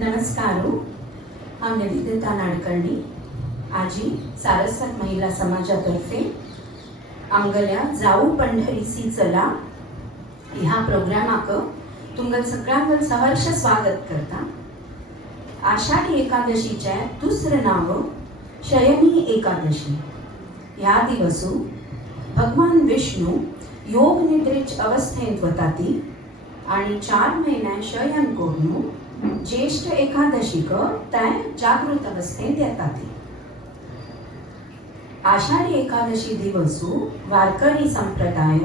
नमस्कारू. हांव निवेदिता नाडकर्णी. आजी सारस्वत महिला समाजातर्फे आमगल्या जाऊ पंढरीसी चला ह्या प्रोग्रामाक तुमगल सगळ्यांगल सहर्ष स्वागत करता. आषाढी एकादशीचे दुसरं नाव शयनी एकादशी. ह्या दिवसू भगवान विष्णू योग निद्रेच अवस्थेत वताती आणि 4 महिने शयन करून ज्येष्ठ एकादशीक ते जागृत अवस्थेत येतात. आषाढी एकादशी दिवसू वारकरी संप्रदाय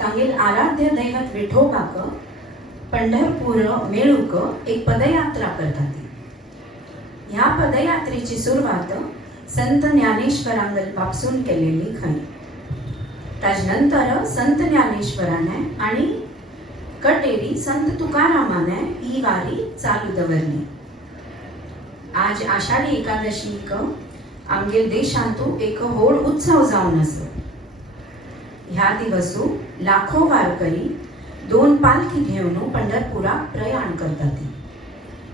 तांगेल आराध्य दैवत विठोबाक पंढरपूर मेळूक एक पदयात्रा करतात. ह्या पदयात्रेची सुरुवात संत ज्ञानेश्वरांगल पासून केलेली खरी. त्यानंतर संत ज्ञानेश्वराने आणि कटेरी संत तुकारामाने ही वारी चालू दवरली. आज आषाढी एकादशीक आमगे देशांतू एक व्हड उत्सव जावन आसा. ह्या दिवसू लाखो वारकरी 2 पालखी घेऊन पंढरपुराक प्रयाण करतात.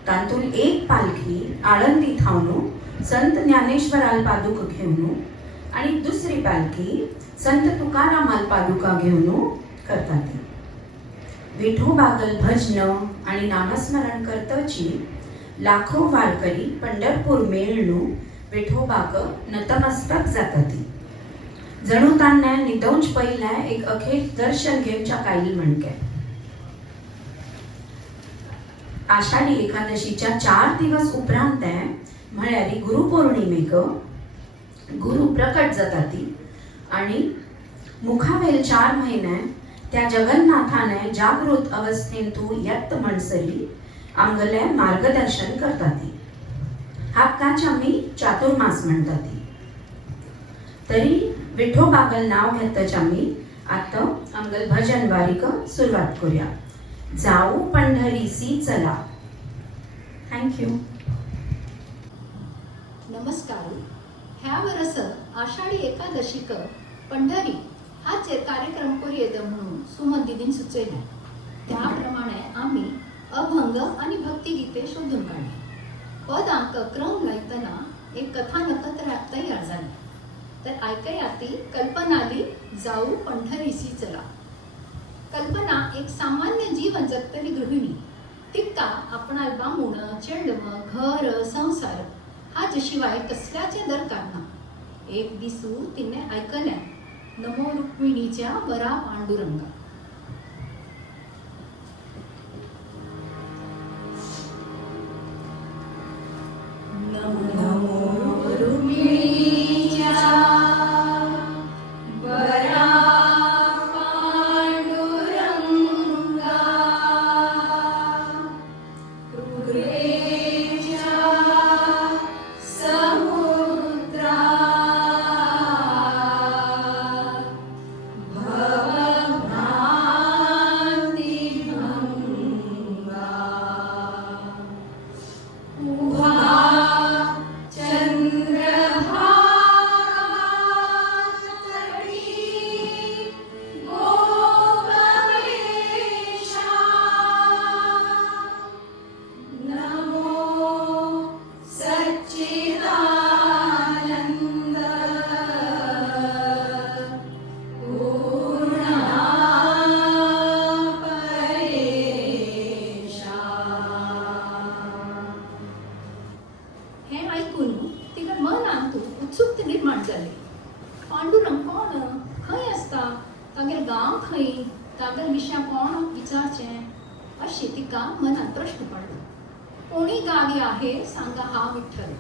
तांतून एक पालखी आळंदी थावन संत ज्ञानेश्वराल पादुका घेऊन आणि दुसरी पालखी संत तुकारामाल पादुका घेऊन करतात. विठोबागल भजन आणि नामस्मरण करतची लाखो वारकरी पंढरपूर मेळणू विठोबाक नतमस्तक जातात. जणू तांणे निदोंच पयले एक अखेर दर्शन घेवच्या कायली म्हणके. आषाढी एकादशीच्या 4 दिवस उपरांत म्हळ्यार गुरुपौर्णिमेक गुरु प्रकट जातात आणि मुखावेल 4 महिने त्या जगन्नाथाने जागृत अवस्थेतून येत म्हणसरी आमगले मार्गदर्शन करतात. हाकाच आम्ही चातुर्मास म्हणतात. तरी विठोबागल नाव घेतच आम्ही आता आमगल भजन वारीक सुरुवात करूया. जाऊ पंढरीसी चला. थँक्यू. नमस्कार. ह्या वर्ष आषाढी एकादशीक पंढरी हाच कार्यक्रम करूया म्हणून सुमन दिदीन सुचयले. त्याप्रमाणे आम्ही अभंग आणि भक्तिगीते शोधून काढली. पदांक क्रम लायतना एक कथानक तयार झाले. तर ऐकूया ती कल्पनाली जाऊ पंढरीसी चला. कल्पना एक सामान्य जीवन जगतली गृहिणी. तिका आपणाल बामूण चेडम घर संसार हाच शिवाय कसल्याचे दरकार ना. एक दिसू तिने ऐकले नमो रुक्मिणीच्या वरा पांडुरंगा. नमो रुक्मिणीच्या वरा पांडुरंगा. कृपेच्या समुद्रा पांडुरंग कोण, खंय असता, तागेर गांव खंय, तागेर विशय कोण विचारचे अशी तिका मनात प्रश्न पडलो. कोणी गावी आहे सांगा हा विठ्ठल.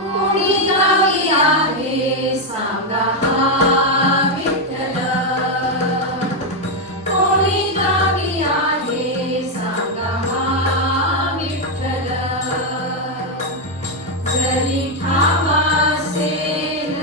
कोणी गावी आहे सांगा हा विठ्ठल. कोणी गावी आहे सांगा हा विठ्ठल. जरी ठावा असेल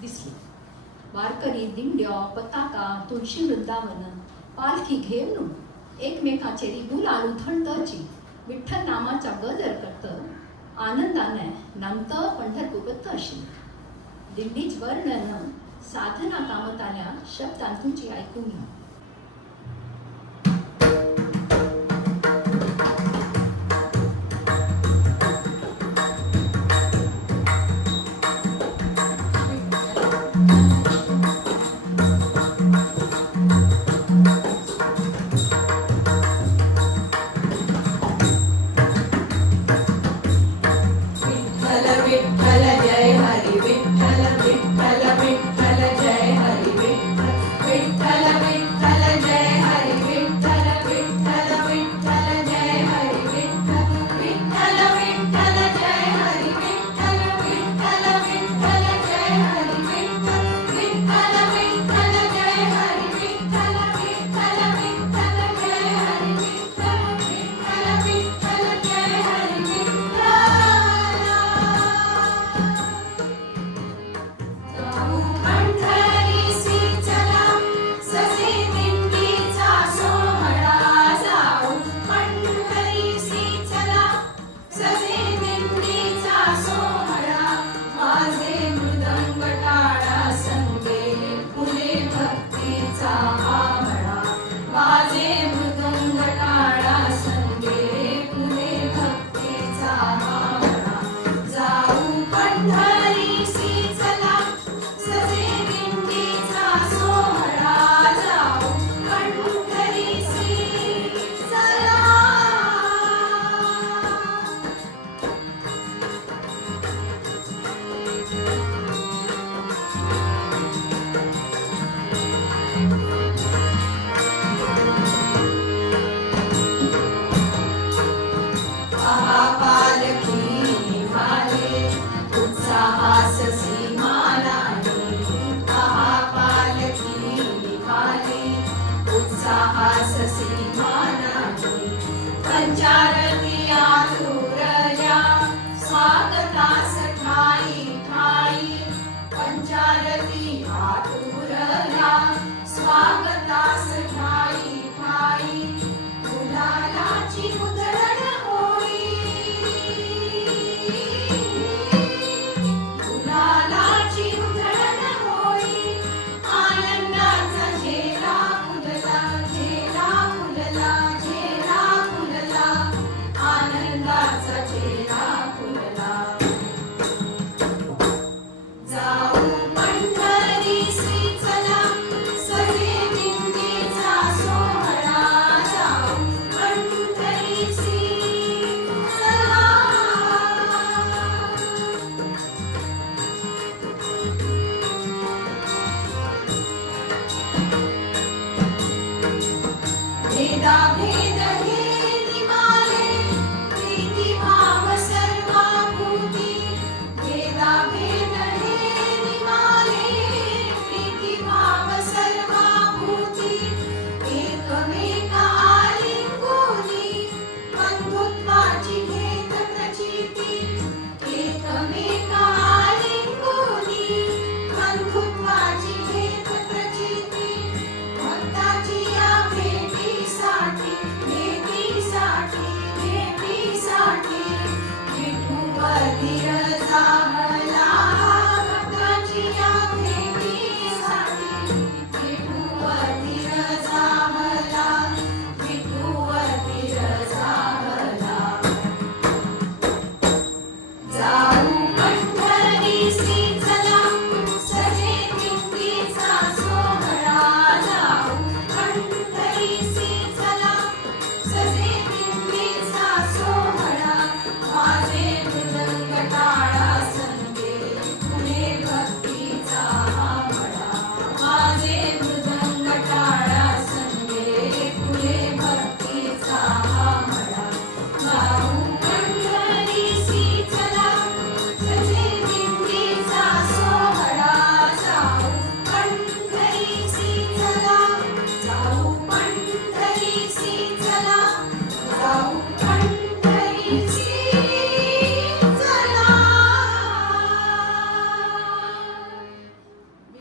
दिसली. वारकरी दिंड्या, पताका, तुळशी वृंदावन, पालखी घेऊन एकमेकाचेरी गुलाल उधळतची विठ्ठल नामाचा गजर करत आनंदाने नामत पंढरपूर वत आशिल्ली. दिंडीच वर्णन साधना कामताल्या शब्दांतूंची ऐकून घ्या. विठ्ठल विठ्ठल जय हरी विठ्ठल विठ्ठल विठ्ठल जय हरी विठ्ठल विठ्ठल विठ्ठल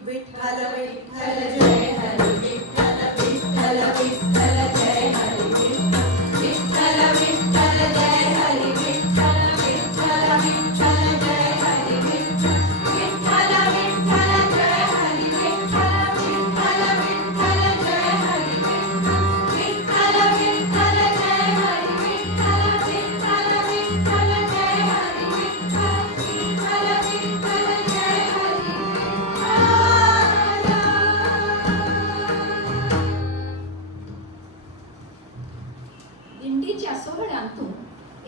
विठ्ठल विठ्ठल जय हरी विठ्ठल विठ्ठल विठ्ठल जय हरी विठ्ठल विठ्ठल जय हरी विठ्ठल विठ्ठल विठ्ठल जय हरी विठ्ठल विठ्ठल विठ्ठल जय हरी विठ्ठल विठ्ठल विठ्ठल जय हरी विठ्ठल विठ्ठल जय हरी विठ्ठल विठ्ठल विठ्ठल जय हरी विठ्ठल विठ्ठल विठ्ठल जय हरी दिंडीच्या सोहळ्यांतून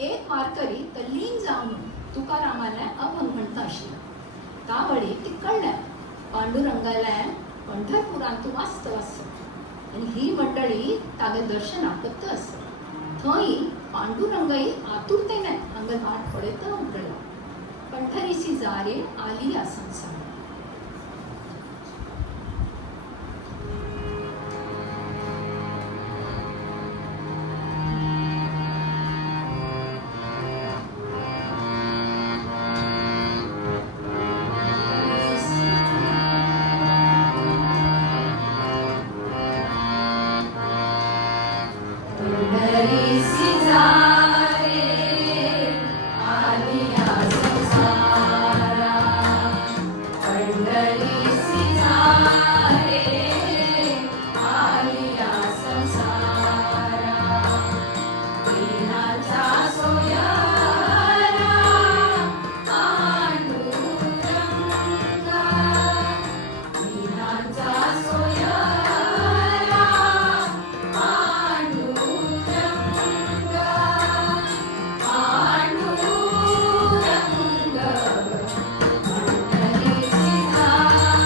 एक वारकरी तल्लीन जावन तुकारामाला अभंग म्हणटा आशिल्लो. तावळी ती कळ्ळ्या पांडुरंगाला पंढरपुरांतून वाचत आनी ही मंडळी तागे दर्शनाक वता आसत. थंय पांडुरंगई आतुरतेने हांगा वाट पळयता म्हणटलो, पंढरीची जारे आली या संसार. पंढरीची जारे आली या संसारा, पंढरीची जारे आली या संसारा. दीनाचा सोयरा पांडुरंगा, दीनाचा सोयरा पांडुरंगा, पांडुरंग. पंढरीची जारे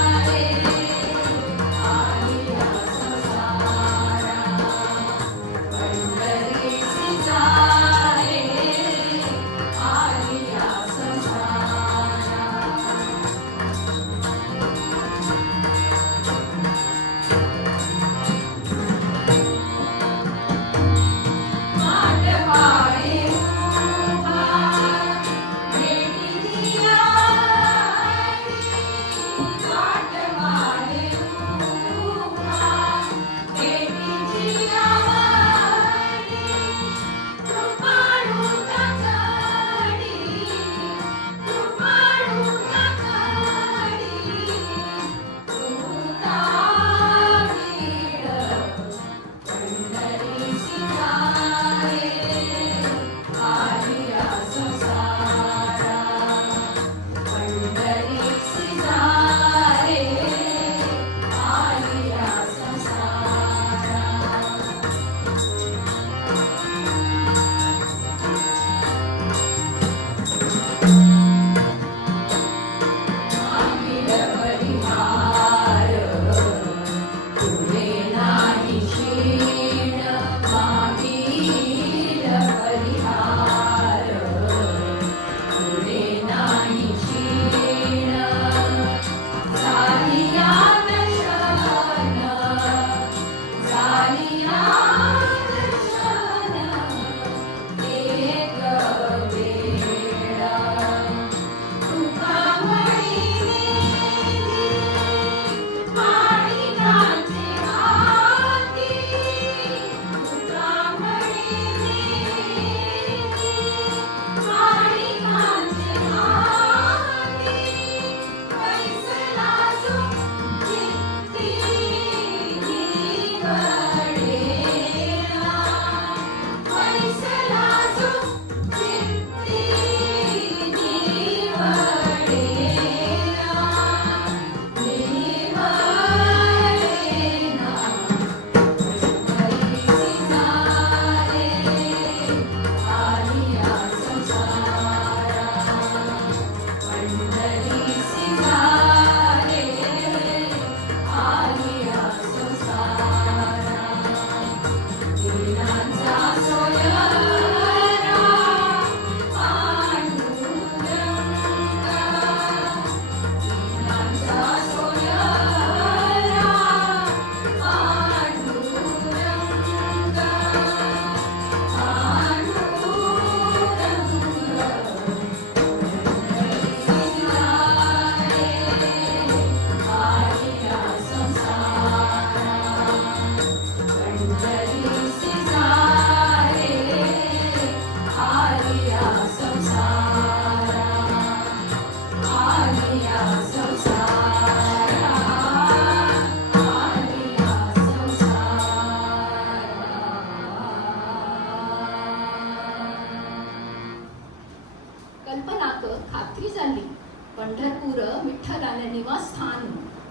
स्थान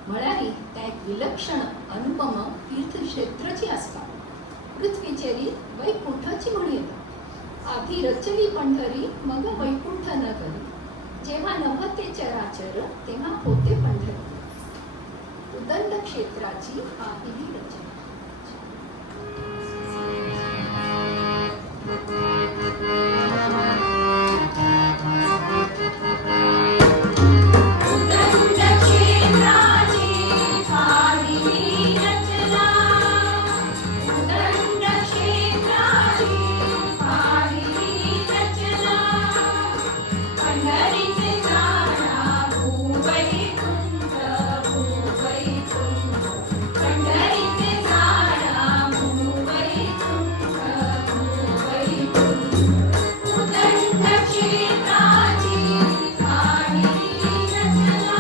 म्हळ्यार त्या एक विलक्षण अनुपम तीर्थक्षेत्राची आसता. पृथ्वीचेरी वैकुंठाची म्हण येता. आधी रचली पंढरी मग वैकुंठ नगरी. जेव्हा नभते चराचर तेव्हा होते पंढरी. उदंड क्षेत्राची पहिली रचना. उदंड क्षेत्राची पहिली रचना. उदंड क्षेत्राची पहिली रचना. पंढरीचे जाणा भूवैकुंठ भूवैकुंठ. पंढरीचे जाणा भूवैकुंठ भूवैकुंठ. उदंड क्षेत्राची पहिली रचना.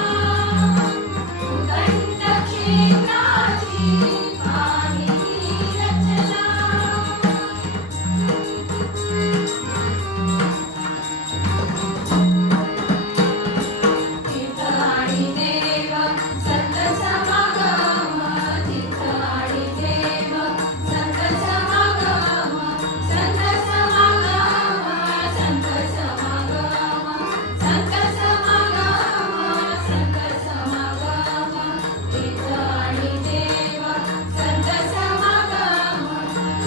उदंड क्षेत्राची पहिली रचना. तीर्थ आणि देव संत समागम. तीर्थ आणि देव संत समागम. संत समागम. संत समागम. संत समागम. संत समागम. तीर्थ आणि देव संत समागम.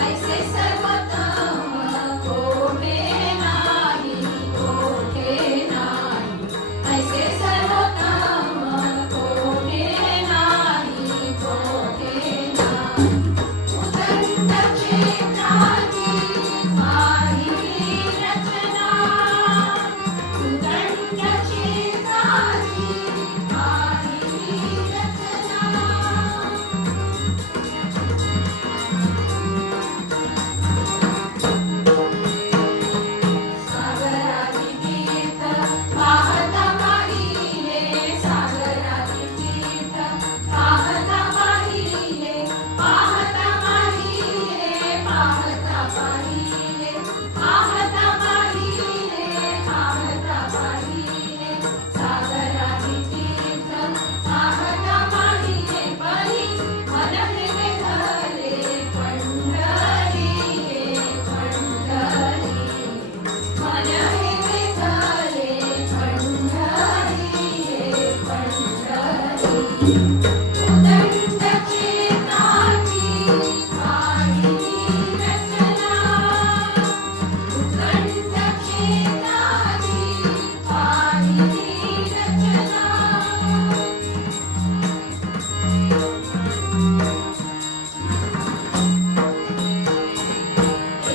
ऐसे सर्वोत्तम कोठे नाही कोठे नाही. ऐसे सर्वोत्तम कोठे नाही कोठे नाही. उदंड क्षेत्राची पहिली रचना. उदंड क्षेत्राची पहिली रचना. सागराची तीर्थ पाहता पाहिले. सागराची तीर्थ पाहता पाहिले. पाहता पाहिले. पाहता पाहिले. पाहता पाहिले. पाहता पाहिले. सागराची तीर्थ पाहता पाहिले. परी मन हे वेधले पंढरी पंढरी. मन हे वेधले पंढरी पंढरी. उदंड क्षेत्राची पहिली रचना. उदंड क्षेत्राची पहिली रचना.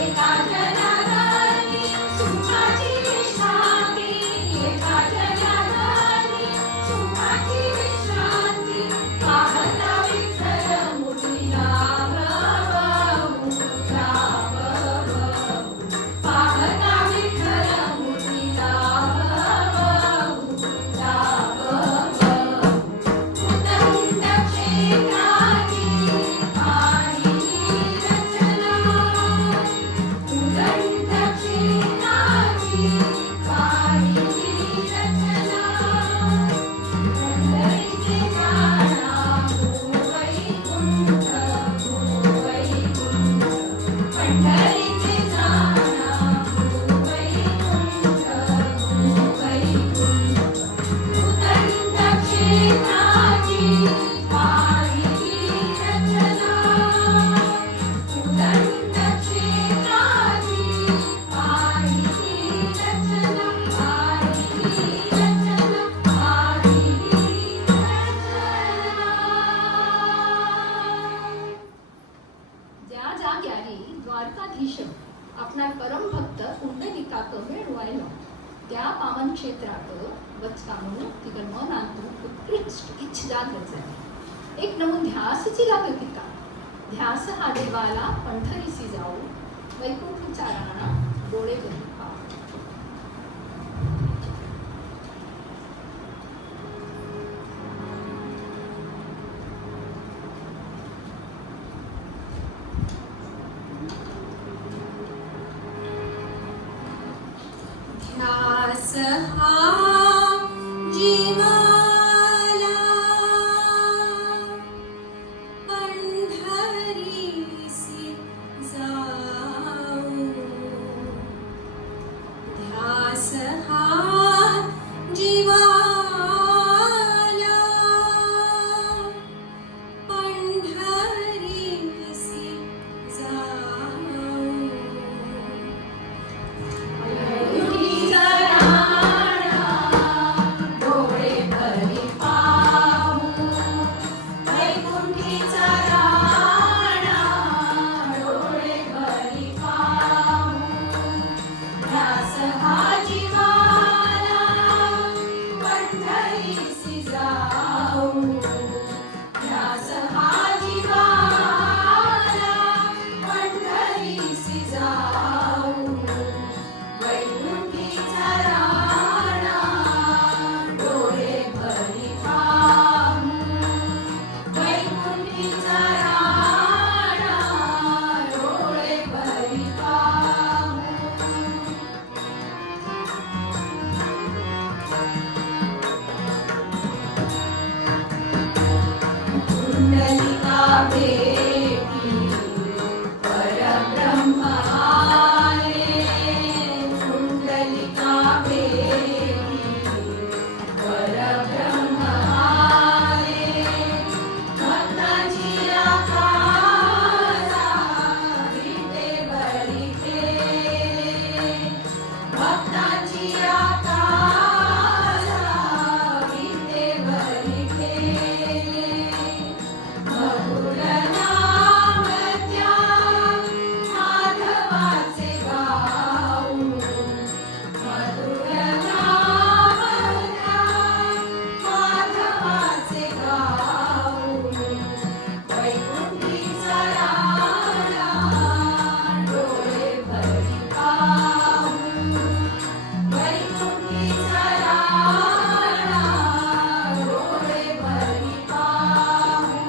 एका जनार्दनी सुखाची विश्रांती. एका जनार्दनी सुखाची विश्रांती. पाहता विठ्ठल मुठी राम भाऊ राम भाऊ. पाहता विठ्ठल मुठी राम भाऊ राम भाऊ. उदंड क्षेत्राची पहिली रचना. उदंड क्षेत्राची पहिली रचना. पंढरीचे जाणा भूवैकुंठ भूवैकुंठ. पंढरीचे जाणा भूवैकुंठ भूवैकुंठ. उदंड क्षेत्राची पहिली रचना. उदंड क्षेत्राची पहिली रचना. पहिली रचना. पहिली रचना. ज्या जाग्यारी द्वारकाधीश आपणार परमभक्त पुंडलिकाक मेळवायलो त्या पावन क्षेत्रात वचका म्हणून तिकडे मनांतून उत्कृष्ट इच्छा जागृत झाली. एक नमून ध्यासची लागत तिका. ध्यास हा देवाला पंढरीसी जाऊ वैकुंठ चारणा डोळे बही पाव. ध्यास हा जीवाला भेटी परब्रह्म आले कुंडलिका भेटी परब्रह्म आले भक्ताची आकारा विटेवरी केले भक्ताची आकारा विटेवरी केले मधुर नाम त्या माधवाचे गाऊ मधुर नाम त्या माधवाचे गाऊ वैकुंठीचा राणा डोळे भरी पाहू वैकुंठीचा राणा डोळे भरी पाहू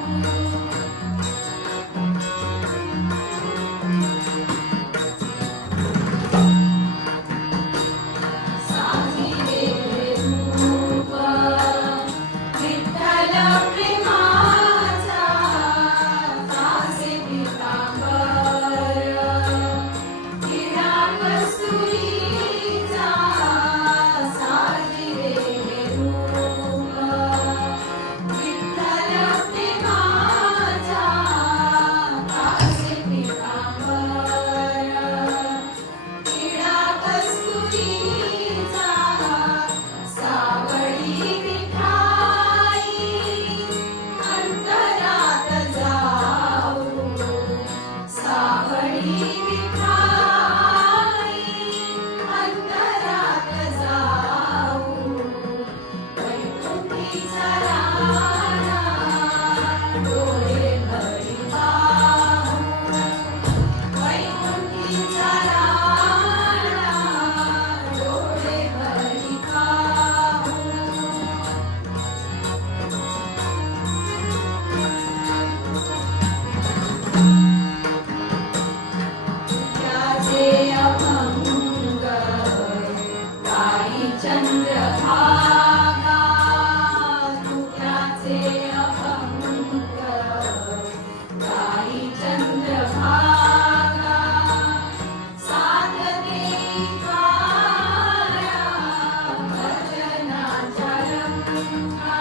साजिले रूप विठ्ठल प्रेमाचा तासे पितांबर हिरा कस्तुरीचा साजिले रूप विठ्ठल प्रेमाचा तासे पितांबर हिरा कस्तुरीचा सावळी मिठाई अंतरात जाऊ सावळी मिठाई अंतरात जाऊ वैकुंठीचा राणा डोळे भरी पाहू वैकुंठीचा राणा डोळे भरी पाहू त्याचे अभंग काही चंद्रभागा तुझ्याचे अभंग काही चंद्रभागा साथ देई काया भजनाच्या रंगा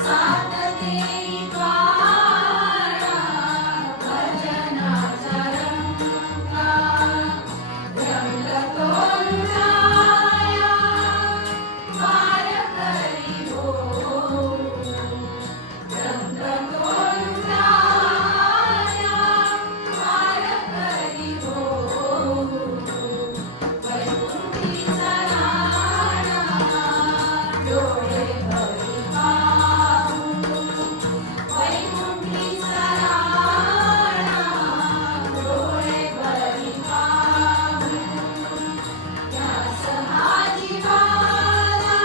साथ देई काया भजनाच्या रंगा रंग तोरुणाया वार करी हो रंग तोरुणाया वार करी हो वैकुंठीचा राणा डोळे भरी पाहू वैकुंठीचा राणा डोळे भरी पाहू त्यास हा जीवाला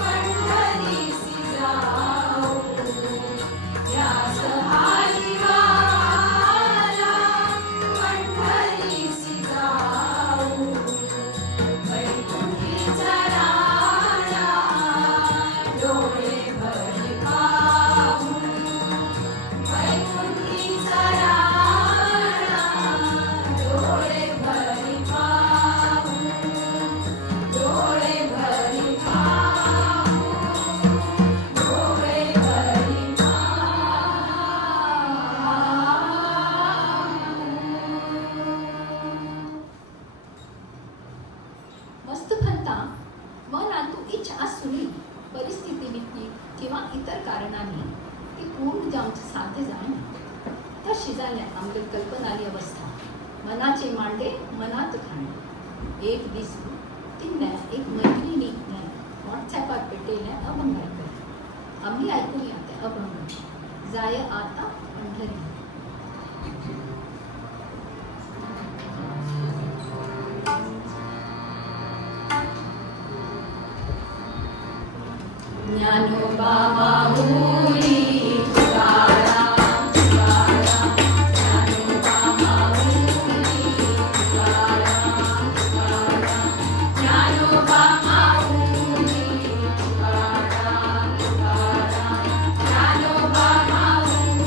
पंढरीसी जाऊ त्यास हा जीवाला पंढरीसी जाऊ वैकुंठीचा राणा डोळे भरी पाहू वैकुंठीचा राणा डोळे भरी पाहू डोळे भरी पाहू डोळे भरी मस्त फलता मनातू इच्छा आसुनी परिस्थिती नीती किंवा इतर कारणांनी ती पूर्ण जावचे साध्य जायना तशी जाल्यार आमगे कल्पनाली अवस्था मनाचे मांडे मनात खाणे एक दीस तिन्ने एक मैत्रिणीने व्हॉट्सॲपार पेटयले अभंग ऐकले आम्ही ऐकूया ते अभंग जाय आता पंढरी ज्ञानोबा माऊली तुकाराम तुकाराम ज्ञानोबा माऊली तुकाराम तुकाराम ज्ञानोबा माऊली तुकाराम तुकाराम ज्ञानोबा माऊली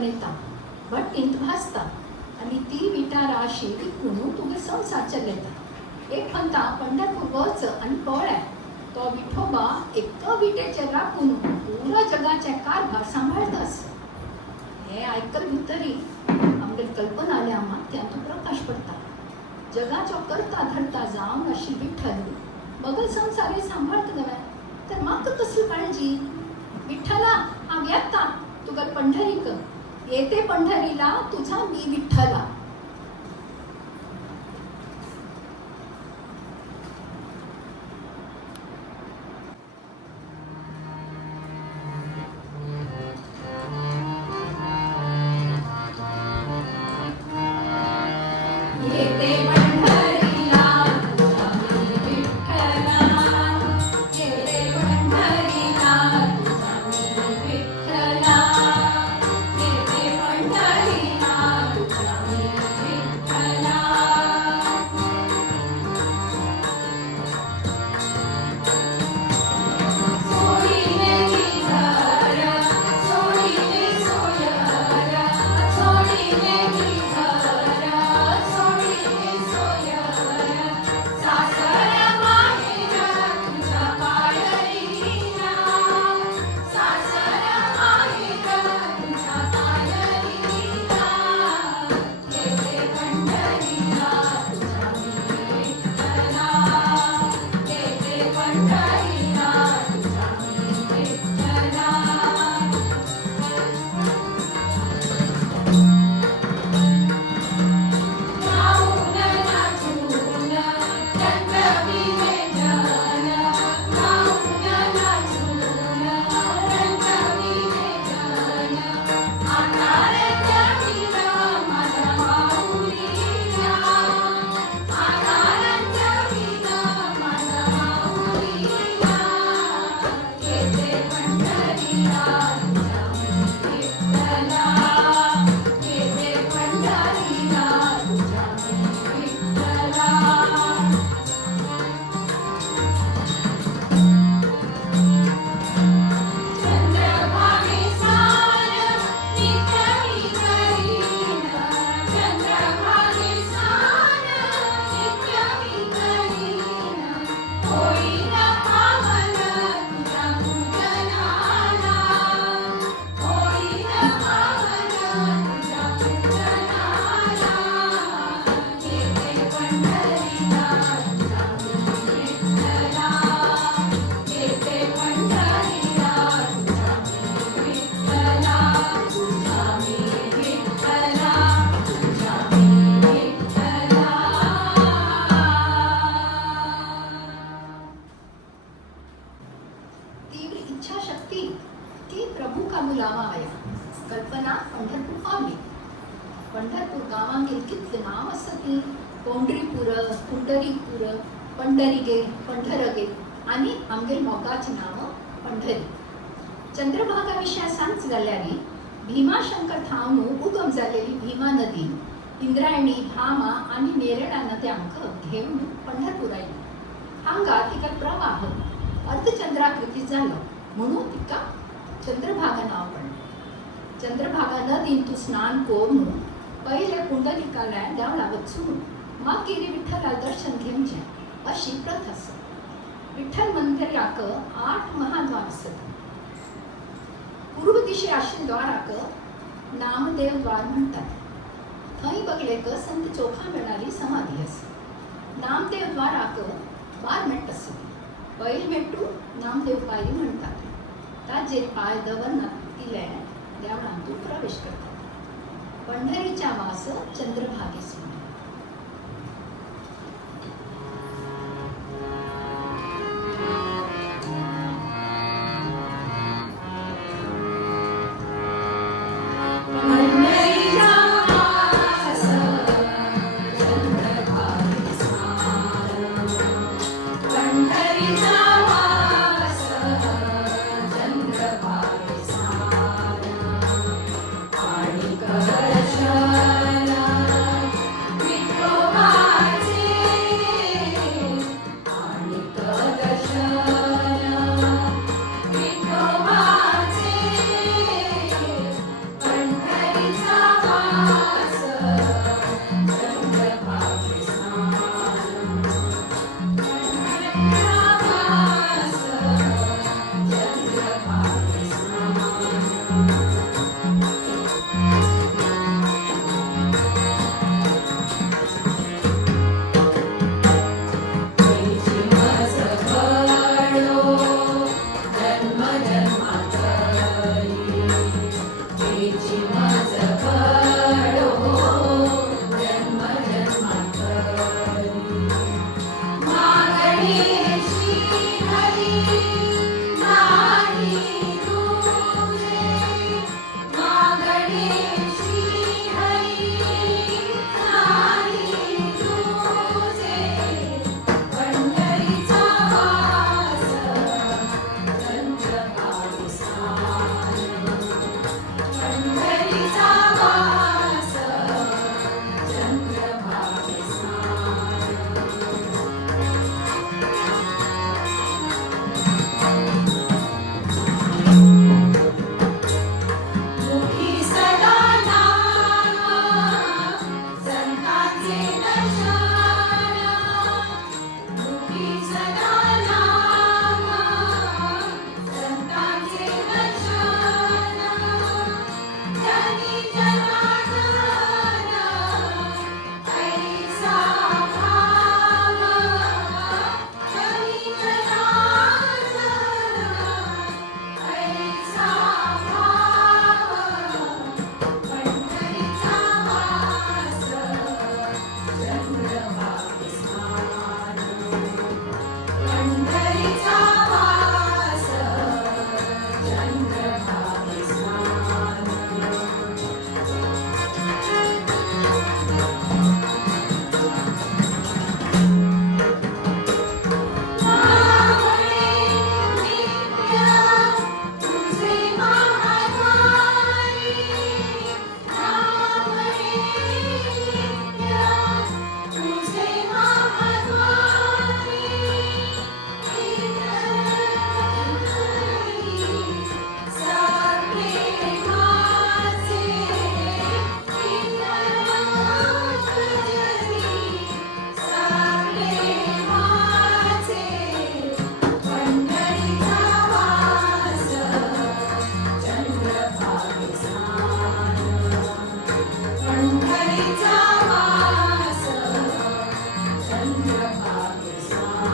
नेता भट्टींत भासता आणि ती विटा राशी विकून तुगे संसार चलयता. एक म्हणता पंढरपूर वच आणि पळ्या तो विठोबा एक विटेचे राखून पुरा जगाचे कारभार सांभाळतास. हे आयकल भितरी आमगे कल्पना आल्या आम्हा त्यातून प्रकाश पडता. जगाचो करता धरता जावन अशी विठ्ठल बगल संसारी सांभाळत नव्हे तर म्हाका कसली काळजी. विठ्ठला हांव येता तुगेल पंढरीक, येते पंढरीला तुझा मी विठ्ठला. येते पंढरीला तुझा मी विठ्ठला, येते पंढरीला तुझा मी विठ्ठला, येते पंढरीला तुझा मी विठ्ठला. सोडीने मी घर, सोडीने सोयर, सोडीने मी घर, सोडीने सोयर, सासर माहेर तुझ्या पायरीला, सासर माहेर तुझ्या पायरीला, येते पंढरीला तुझा मी विठ्ठला, येते पंढरीला तुझा मी विठ्ठला. गाऊन नाचून रंगविले जन, गाऊन नाचून रंगविले जन, आधार जमीन माझ्या माऊलीला, आधार जमीन माझ्या माऊलीला, येते पंढरीला तुझा मी विठ्ठला, येते पंढरीला तुझा मी विठ्ठला. चंद्रभागे सार नित्य मी करीन, चंद्रभागे सार नित्य मी करीन, होईन पावन तुझ्या पूजनाला, होईन पावन तुझ्या पूजनाला, येते पंढरीला तुझा मी विठ्ठला, येते पंढरीला तुझा मी विठ्ठला, तुझा मी विठ्ठला, तुझा मी विठ्ठला. तीव्र इच्छा शक्ति कि प्रभु का बुलावा आया. कल्पना पंढरपूर पावली. पंढरपूर गावांगेर कितले नाव असती. पोंडरीपूर, पुंडरीकपूर, पंढरीगे, पंढरगे आणि आमगेर मोगाची नाव पंढरी. चंद्रभागा विषया सांगच जाल्यारी भीमाशंकर थावून उगम जालेली भीमा नदी इंद्रायणी, भामा आणि नेरळा नद्यांक घेऊन पंढरपूर आयली. हांगा तिका प्रवाह अर्धचंद्राकृती जालो म्हणून तिका चंद्रभागा नाव पडलें. चंद्रभागा नदीन तूं स्नान करून पहिले पुंडलिकाला देवळा वचून मागीर विठ्ठला दर्शन घेवचें अशी प्रथा आसा. विठ्ठल मंदिराक 8 महाद्वार आसत. पूर्व दिशे आशिल्ल्या द्वाराक नामदेव द्वार म्हणटात. थंय बगलेक संत चोखामेळाली समाधी आसा. नामदेव द्वाराक 12 मेट आसत. पयली मेट्टू नामदेव पायरी म्हणटात. ताजेर पाय दवरनात तिले देवळांतून प्रवेश करतात. पंढरीच्या वास चंद्रभागेस म्हणटा. पंढरीचा वास चंद्रभागे सार, पंढरीचा वास चंद्रभागे सार, आणि दर्शन विठ्ठलाची मज घडो जन्म जन्मांतरी मागणे श्रीहरी नाही तुझे मागणे श्रीहरी नाही तुझे पंढरीचा वास चंद्रभागे सान पंढरीचा वास चंद्रभागे सान मुखी सदा नाम संतांचे दर्शन मुखी सदा नाम संतांचे दर्शन जनी जनार्दन ऐसा भाव जनी जनार्दन ऐसा भाव पंढरीचा वास चंद्रभागे सान पंढरीचा वास चंद्रभागे सान नामणे नित्य तुझे महाद्वारी नामणे नित्य तुझे महाद्वारी इतरही सप्रेमाचे इतरही सप्रेमाचे पंढरीचा वास चंद्रभागे सान पंढरीचा वास चंद्रभागे सान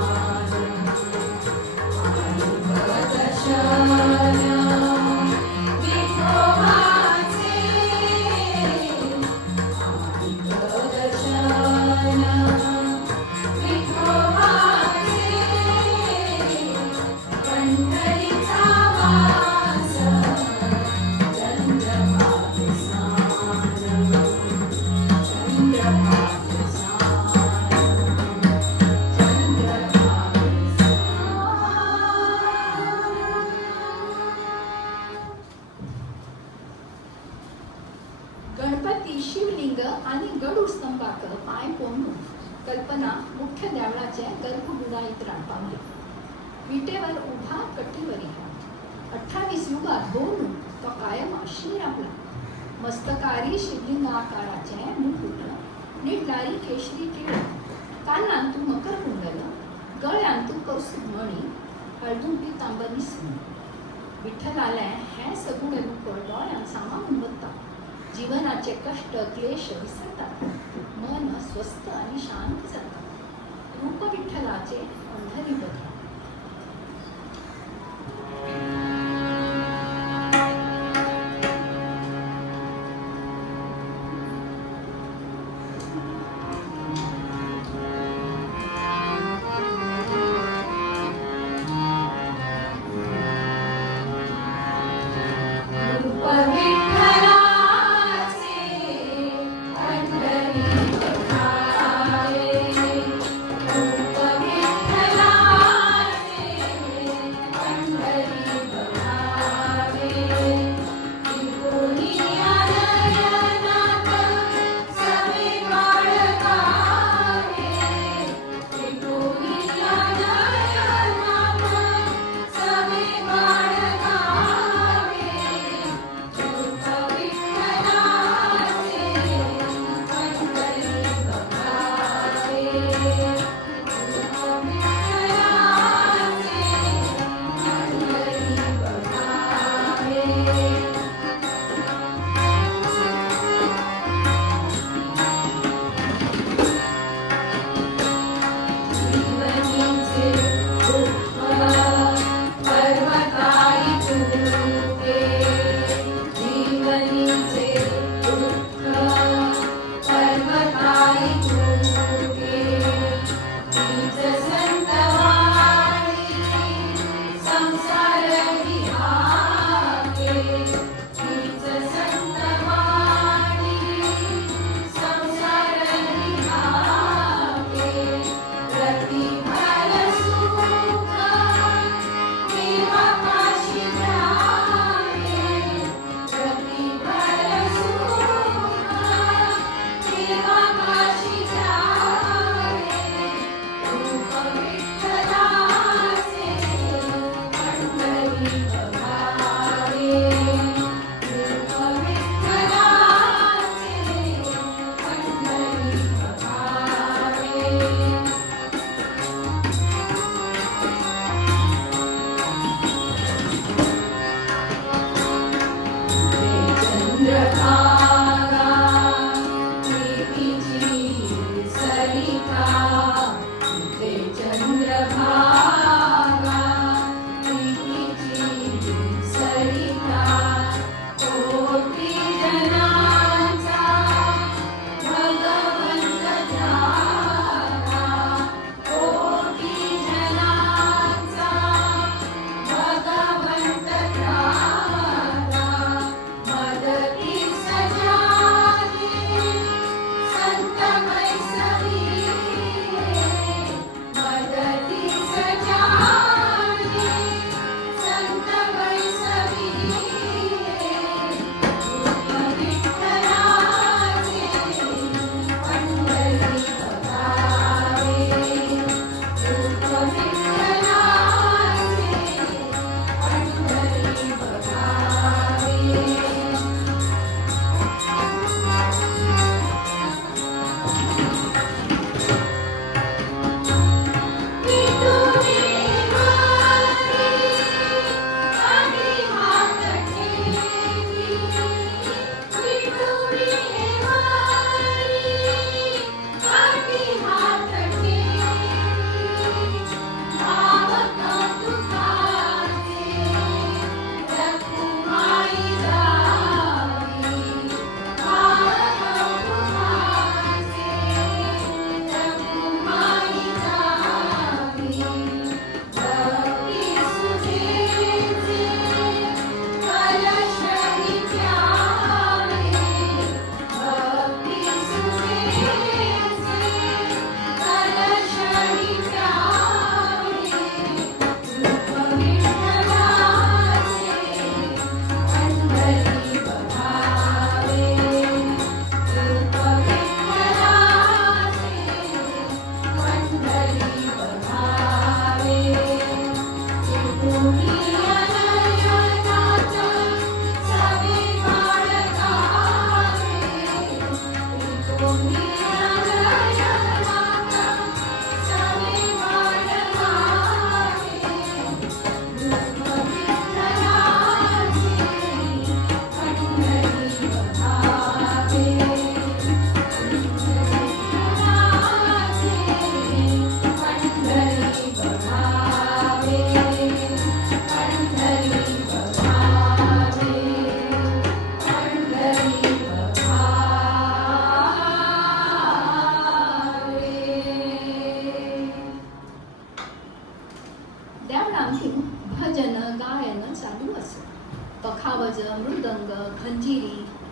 आणि दर्शन विठोबाचे आणि दर्शन विठोबाचे पंढरीचा वास चंद्रभागे सान चंद्रभागे सान गणपती शिवलिंग आणि गरुड स्तंभाक पाय पोंडून कल्पना मुख्य देवळाचे गर्भगृहात रावली विटेवर उभा कटीवरी 28 युगात दोन तो कायम आशीर आपला मस्तकारी शिवलिंग आकाराचे मुकुट निडलारी केशरी टिळ कानांतू मकर कुंडल गळ्यांतू कौस्तुभ मणी हळदून पितांबरी सून विठ्ठलाले हे सगुणे रूप डोळ्यांत सामावून बघता जीवनाचे कष्ट क्लेश विसरतात मन स्वस्थ आणि शांत जातात रूप विठ्ठलाचे पंढरी बघा रूप विठ्ठलाचे पंढरी बघावे रूप विठ्ठलाचे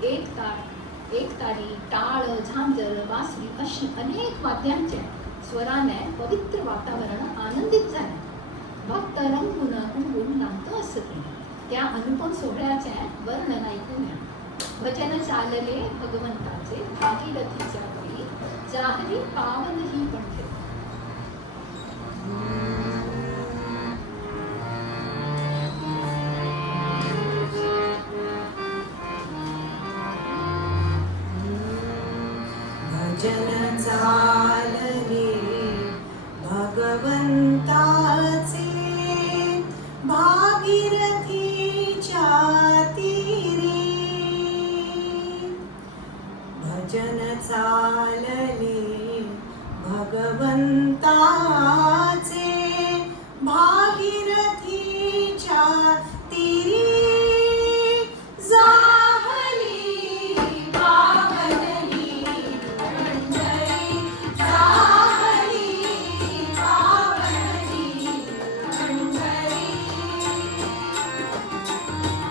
एक तारी, टाळ, झांजर, बासरी अशी अनेक वाद्यांच्या स्वराने पवित्र वातावरण आनंदित झाले. भक्त रंगून उंगून नामतो असते. त्या अनुपम सोहळ्याचे वर्णन ऐकूया. भजन चालले भगवंताचे भागीरथीच्या वळी, जाहरी पावन ही पंढरी. भजन चालले भगवंताचे भागीरथीच्या तीरी. भजन चालले भगवंताचे भागीरथीच्या तीरी. जाहली पावन ही पंढरी, जाहली पावन ही पंढरी.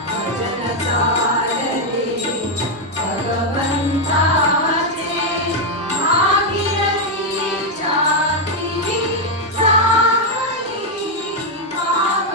भजन चालले भगवंताचे भागीरथीच्या तीरी, जाहली पावन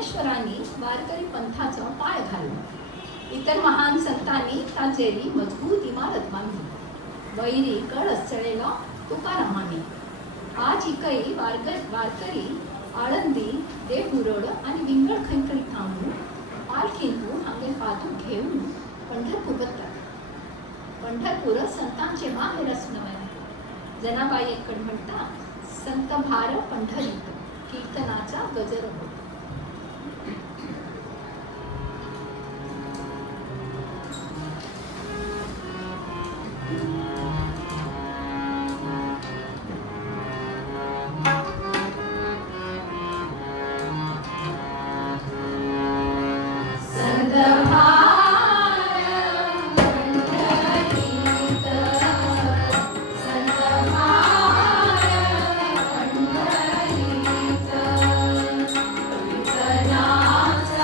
ज्ञानेश्वरांनी वारकरी पंथाचा पाय घालला. इतर महान संतांनी ताचेरी मजबूत इमारत बांधली. वैरी कळस चढेला तुकारामाने. आज इकई वारकरी आळंदी, देवुरड आणि विंगड खंयकरी थांबून पालखींतून हांगे पादूक घेऊन पंढरपूर वतात. पंढरपूर संतांचे माहेर नव्हे. जनाबाई एकड म्हणता, संत भार पंढरीत कीर्तनाचा गजर होतो. संत भार पंढरीत, संत भार पंढरीत, विठ्ठलाच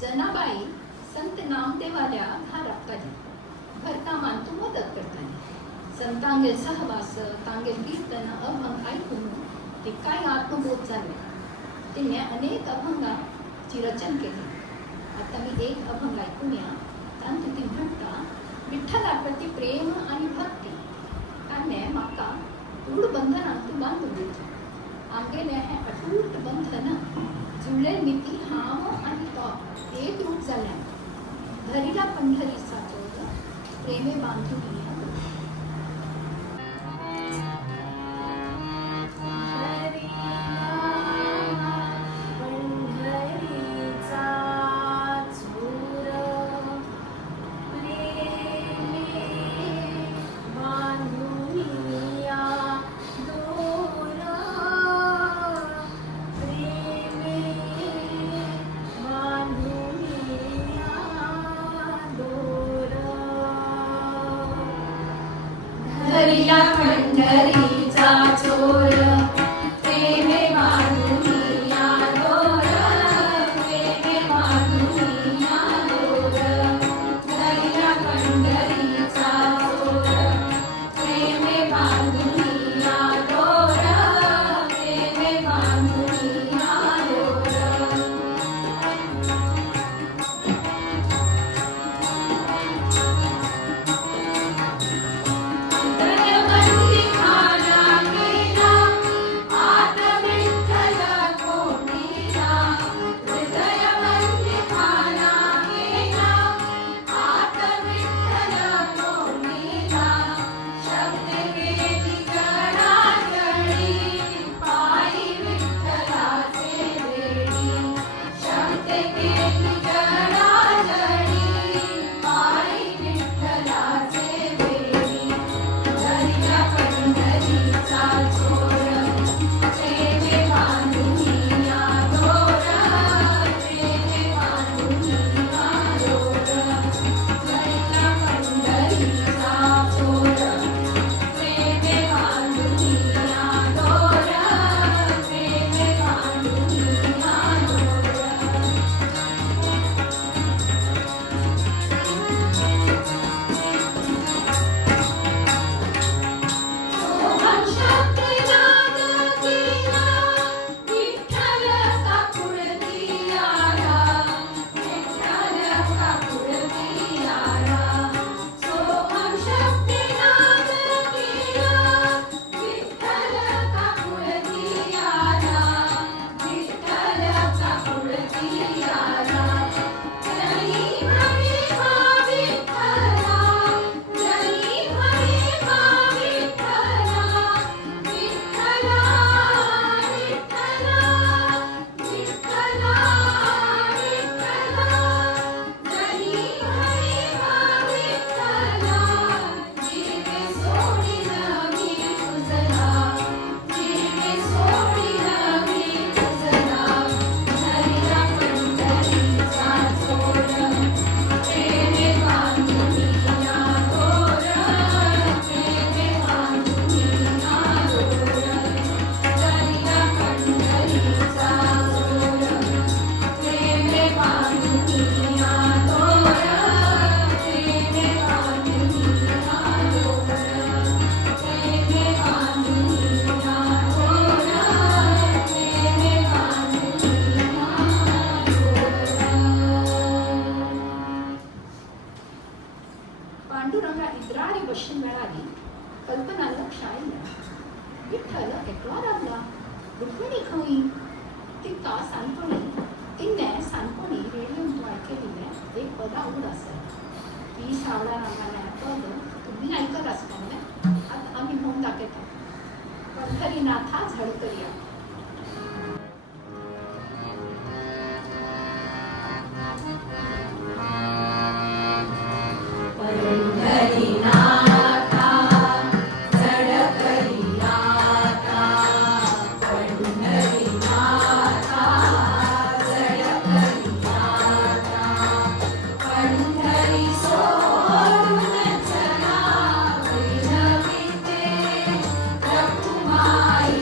जनाबाई संत नामदेवाल्या घरातली घरकामांतू मदत करताली. संतांगेल सहवास तांगेल कीर्तन अभंग ऐकून ते काय आत्मबोध झाले. तिने अनेक अभंगाची रचना केली. आता मी एक अभंग ऐकूया. तांतू ती म्हणता, विठ्ठलाप्रती प्रेम आणि भक्ती ताने म्हाका दृढ बंधनांतू बांधून दिली. आमगेले हे अटूट बंधन जुळले नीती हाव आणि तो एक रूप जाल्यान धरिला पंढरीचा चोर प्रेमे बांधून धरिला पंढरीचा चोर प्रेमे बांधुनिया दोर प्रेमे बांधुनिया दोर धरिला पंढरीचा चोर प्रेमे बांधुनिया दोर प्रेमे बांधुनिया दोर दयबंदी खाना केला आत विठ्ठल कोंडीला. दयबंदी खाना केला आत विठ्ठल कोंडीला. शब्द गेली जडाजडी पायी विठ्ठलाचे वेडी. शब्द गेली जडाजडी पायी विठ्ठलाचे वेडी. धरिला पंढरीचा चोर प्रेमे बांधुनिया दोर प्रेमे बांधुनिया दोर. धरिला पंढरीचा चोर प्रेमे बांधुनिया दोर प्रेमे बांधुनिया दोर. सोहम शब्दनाद केला विठ्ठल काकुळती आला. विठ्ठल काकुळती आला. सोहम शब्दनाद केला विठ्ठल काकुळती आला. विठ्ठल काकुळती आला. जनी म्हणे हा विठ्ठला. जनी म्हणे हा विठ्ठला. विठ्ठला विठ्ठला विठ्ठला विठ्ठला. जनी म्हणे हा विठ्ठला. जीवे सोडीन मी तुझला. जीवे सोडीन मी तुझला. धरिला पंढरीचा चोर प्रेमे बांधुनिया दोर प्रेमे बांधुनिया दोर. धरिला पंढरीचा चोर प्रेमे बांधुनिया दोर प्रेमे बांधुनिया दोर. प्रेमे बांधुनिया दोर प्रेमे बांधुनिया दोर. पांडुरंगा इद्रारी बशी मिळाली. कल्पना लक्षात आल्या. विठ्ठल एकला राबला. रुक्मिणी खंय तिका सांगपणी तिने सांगपणी रेडिओन ऐकलेले एक पद आवड असेल. ही सावळा रंगाने पद तुम्ही ऐकत असताना आता आम्ही म्हणून दाखवतो. पंढरीनाथा झळकरिया. पंढरीनाथा झळकरियाता. पंढरीनाथा झळकरियाता. पंढरी सोडून चला विनविते रखुमाई.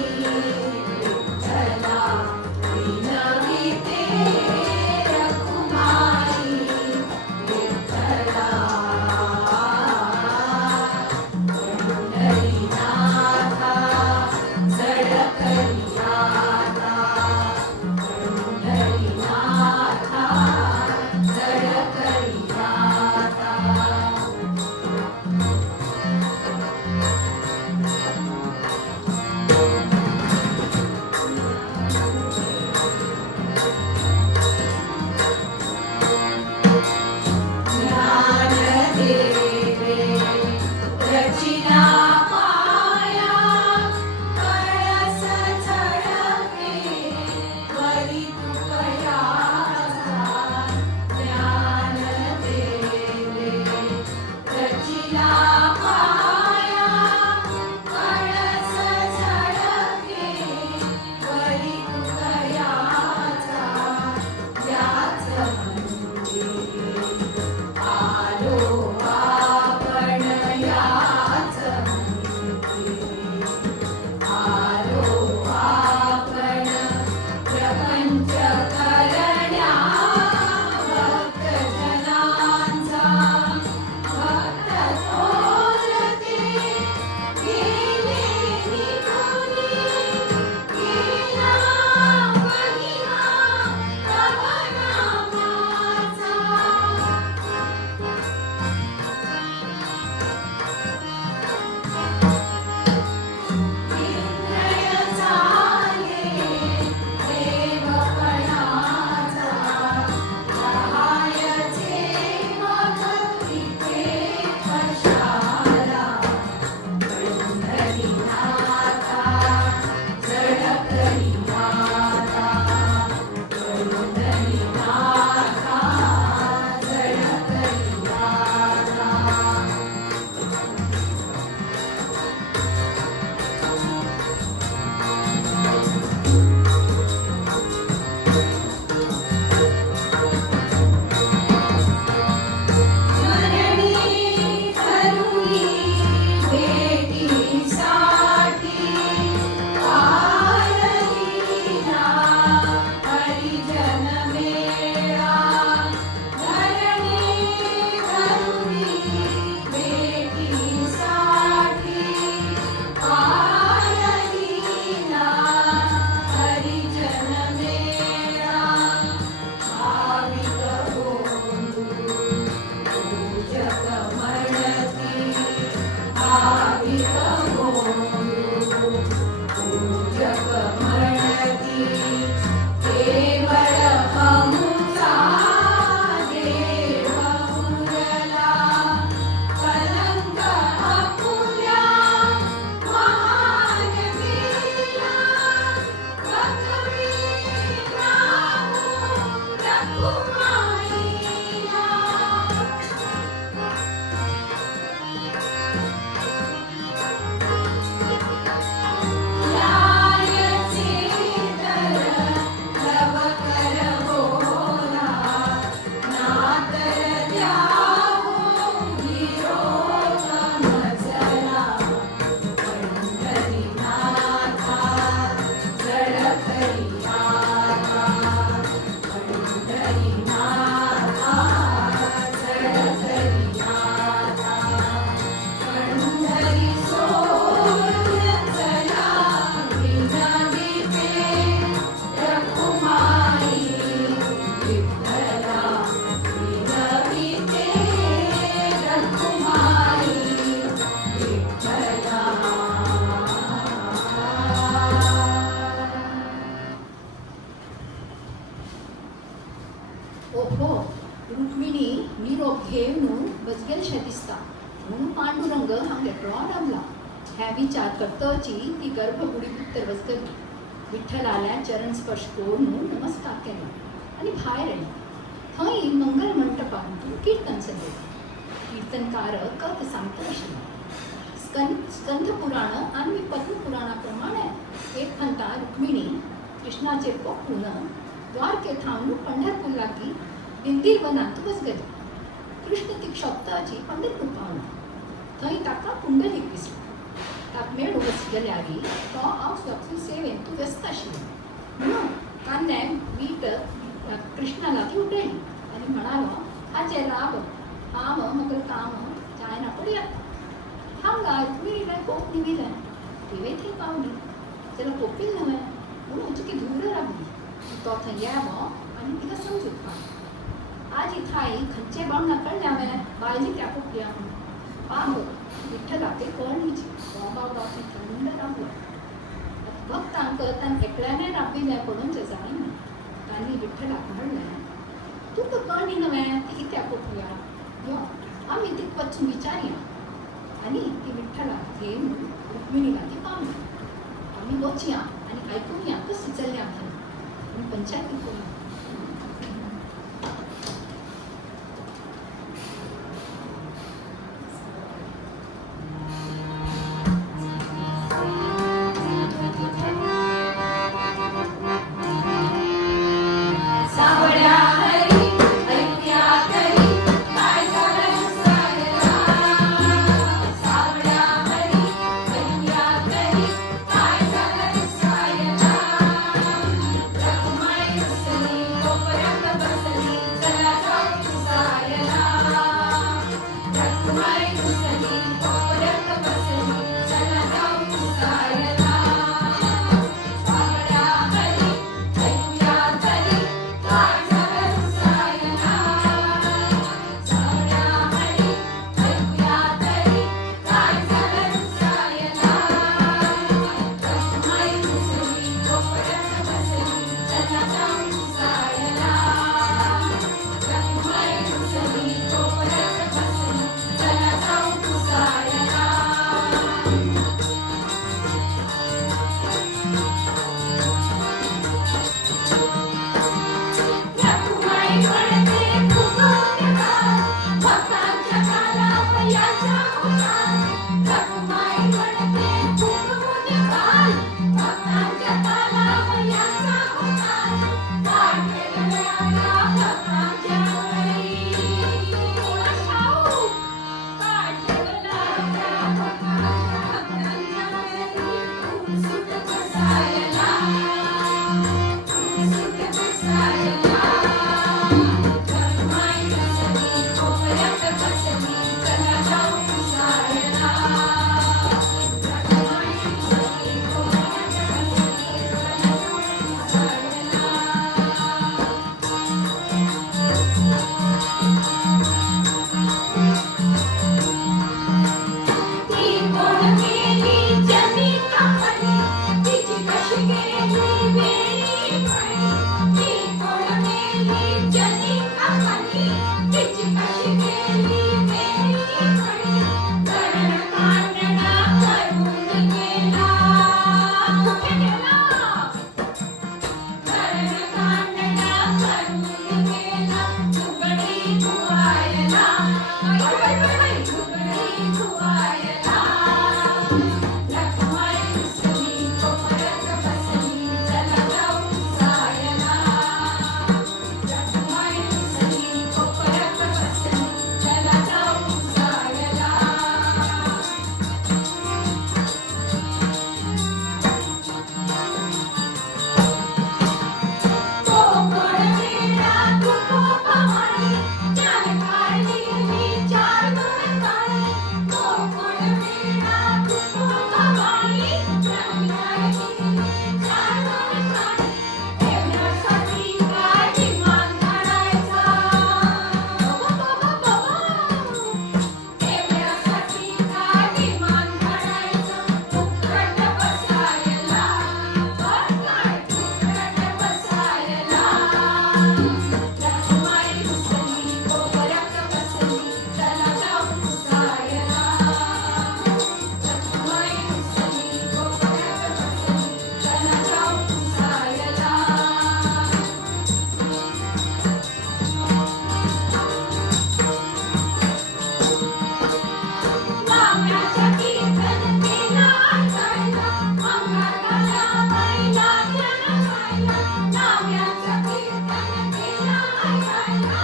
रुक्मिणी निरोप घेवन बसगेलशें दिसता म्हणून पांडुरंग हांगे ड्रॉन रावला हे विचार करतची ती गर्भगुडी भितर वचतली विठ्ठलाल्या चरण स्पर्श करून नमस्कार केलो आनी भायर येली थंय मंगल मंटपांत किर्तन चलयलें कीर्तनकार कथ सांगता आशिल्लो स्कंद पुराण आनी पद्म पुराणा प्रमाणे एक म्हणटा रुक्मिणी कृष्णाचेर पकडून द्वारके थांबून पंढरपूर लागीं दिंडीरवनांत वचगली कृष्ण ती शोधताची पंढरपूर पावलो थंय ताका पुंडलीक दिसलो ताका मेळ वचगल्यार तो हांव स्वप्न सेवेन तूं व्यस्त आशिल्लो म्हणून ताणें वीट कृष्णा लागीं उडयली आनी म्हणालो हाचे लाभ हांव म्हाका काम जायना पडयात हांगा रुक्मिणीला खूब निविलें तिवे थंय पावली जाल्यार पोपील न्हय म्हणून तुकी धूर रावली तो थंय यावो आनी तिका समजूत पावलो आज इथाई खंयचे बावना कळ्ळें हांवें बायली त्या पोपया म्हणून पाव विठ्ठलाचे कळणीची बाबा थंड रावलो भक्तांक ताणें एकल्याने राबिल्लें पडून जें जायना तांणी विठ्ठलाक म्हणलें तुका कळणी न्हय ती कित्या पोपया यो आमी तिका वचून विचारया आनी ती विठ्ठलाक घेवन रुक्मिणी लागीं पावली आमी वचया आनी आयकुया कशें चल्लें आमी पंचायती करूया सावळ्या हरी ऐक्या करी काय झालं सायला सावळ्या हरी ऐक्या करी काय झालं सायला रखमाई रुसली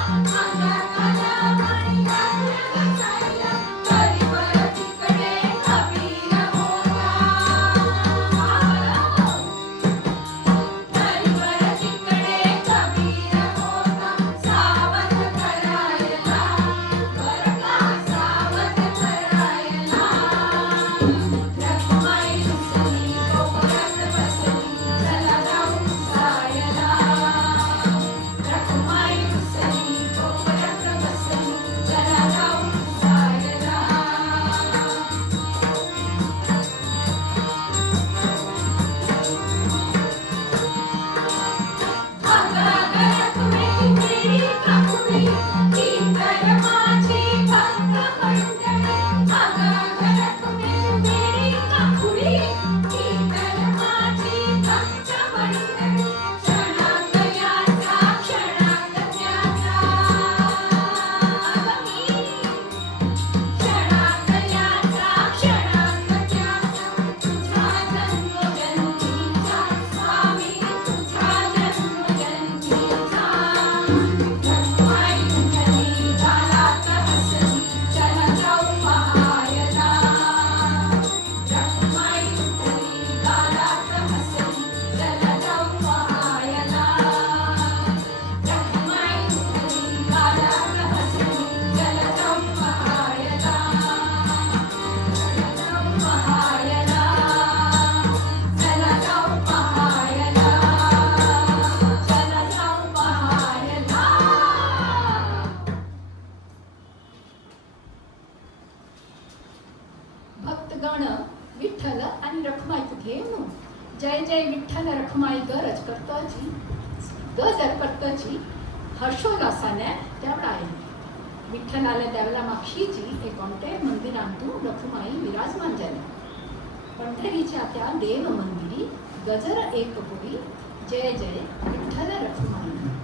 अंगात आला पाणी घातलं घसायला तरी परत तिकडे कबीर होता तरी परत तिकडे कबीर होता सावध करायला बरं का सावध करायला रखमाई रुसली कोपऱ्यात बसली चला जाऊ सायला रखमाई रुसली कोपऱ्यात बसली चला जाऊ सायला भक्तगण विठ्ठल आणि रखमाईक घेऊन जय जय विठ्ठल रखमाई गरज करताची गजर करताची हर्षोल्लासाने देवळा आयली विठ्ठलाला देवला मागशीची एकोणते मंदिरांतून रखमाई विराजमान झाली पंढरीच्या त्या देव मंदिरी गजर एक पुरी जय जय विठ्ठल रखमाई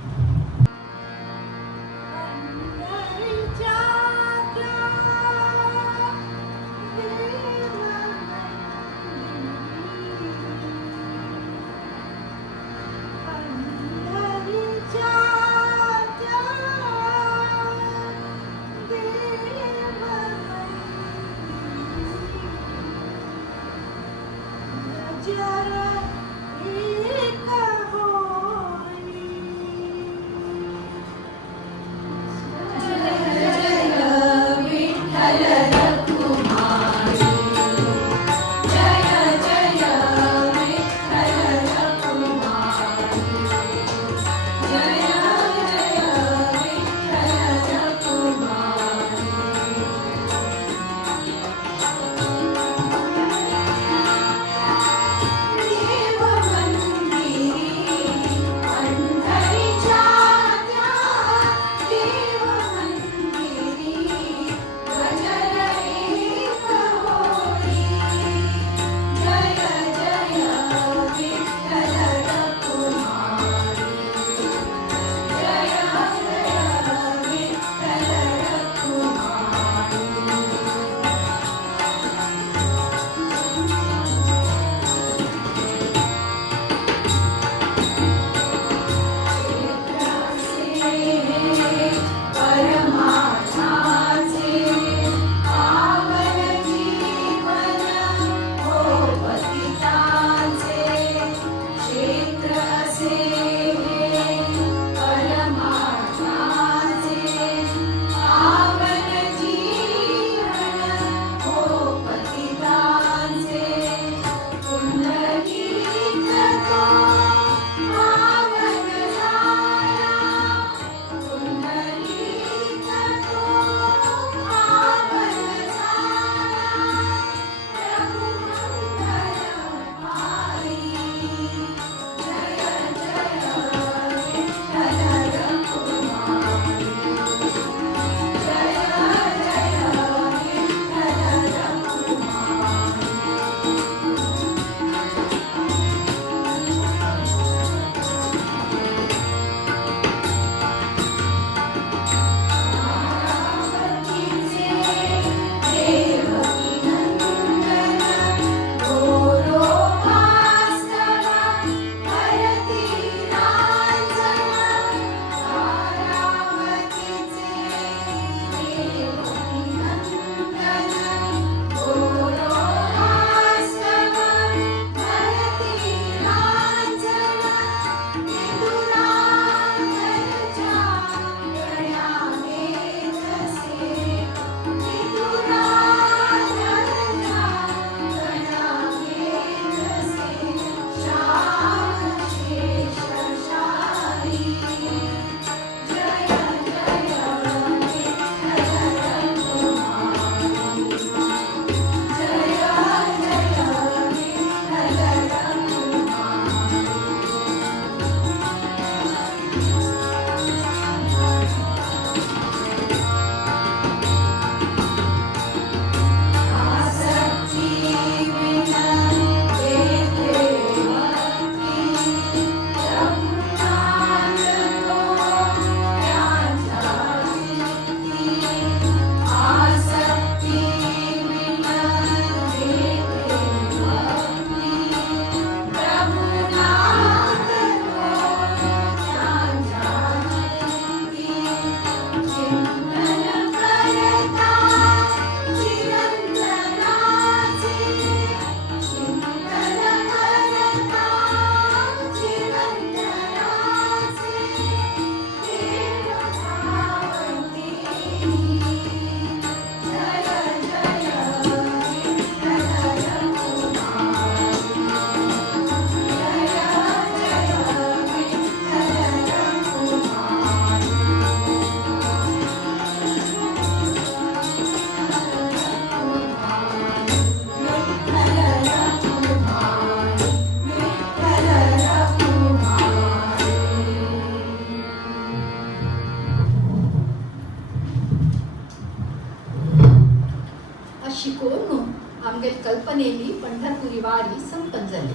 शिकोरून आमगे कल्पनेली पंढरपुरी वारी संपन्न जाली.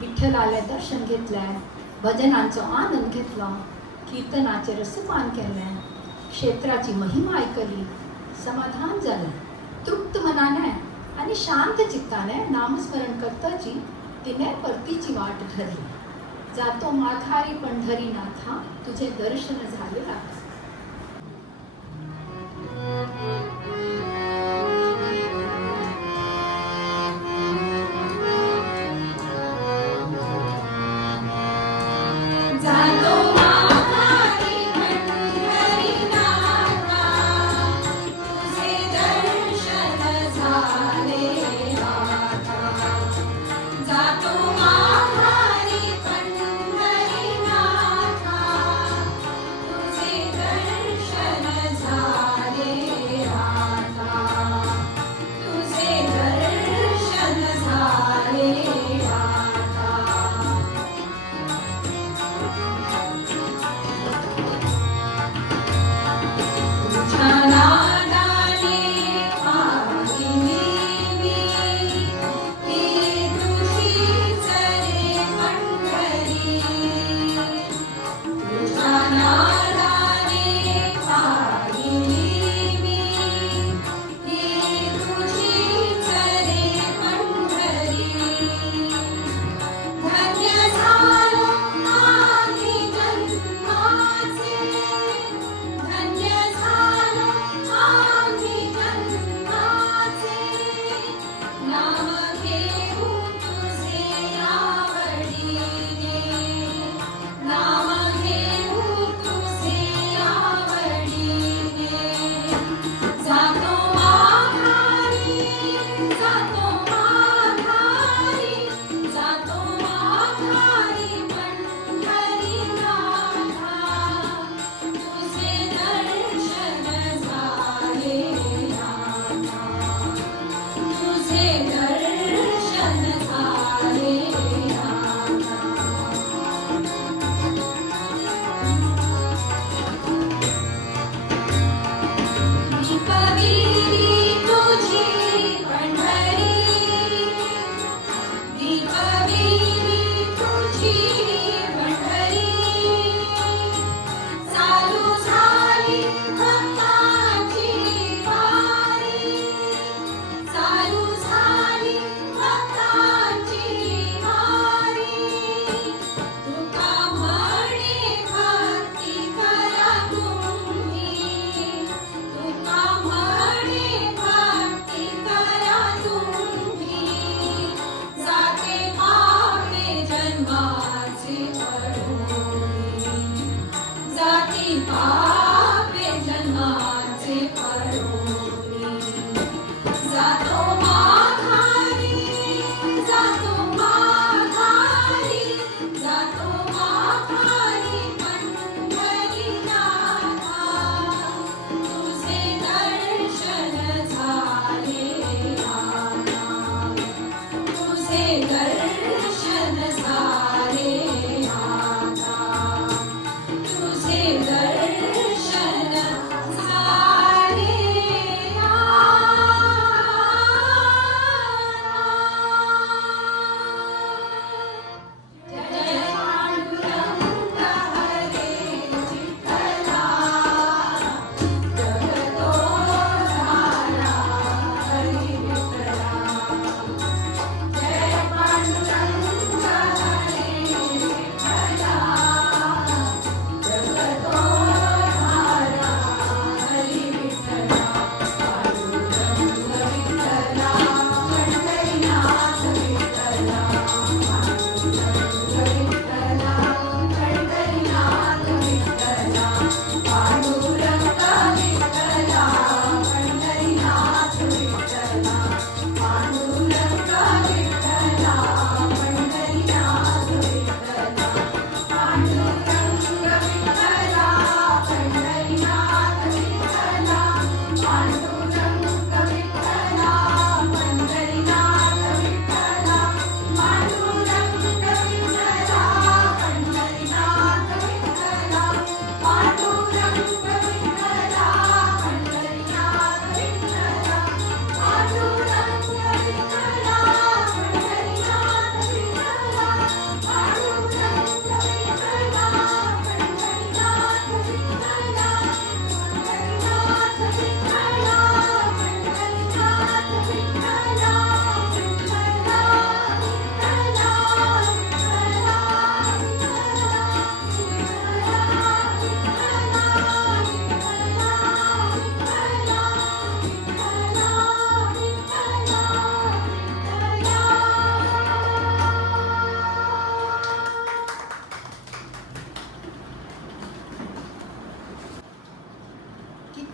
विठ्ठलाले दर्शन घेतलें, भजनांचो आनंद घेतलो, कीर्तनाचे रसपान केलें, क्षेत्राची महिमा आयकली, समाधान जालें. तृप्त मनाने आणि शांत चित्ताने नामस्मरण करताची तिने परतीची वाट धरली. जातो माघारी पंढरीनाथा, तुझे दर्शन झाले राखा. जातो माघारी पंढरीनाथा, तुझे दर्शन झाले राखा. जातो माघारी पंढरीनाथा, तुझे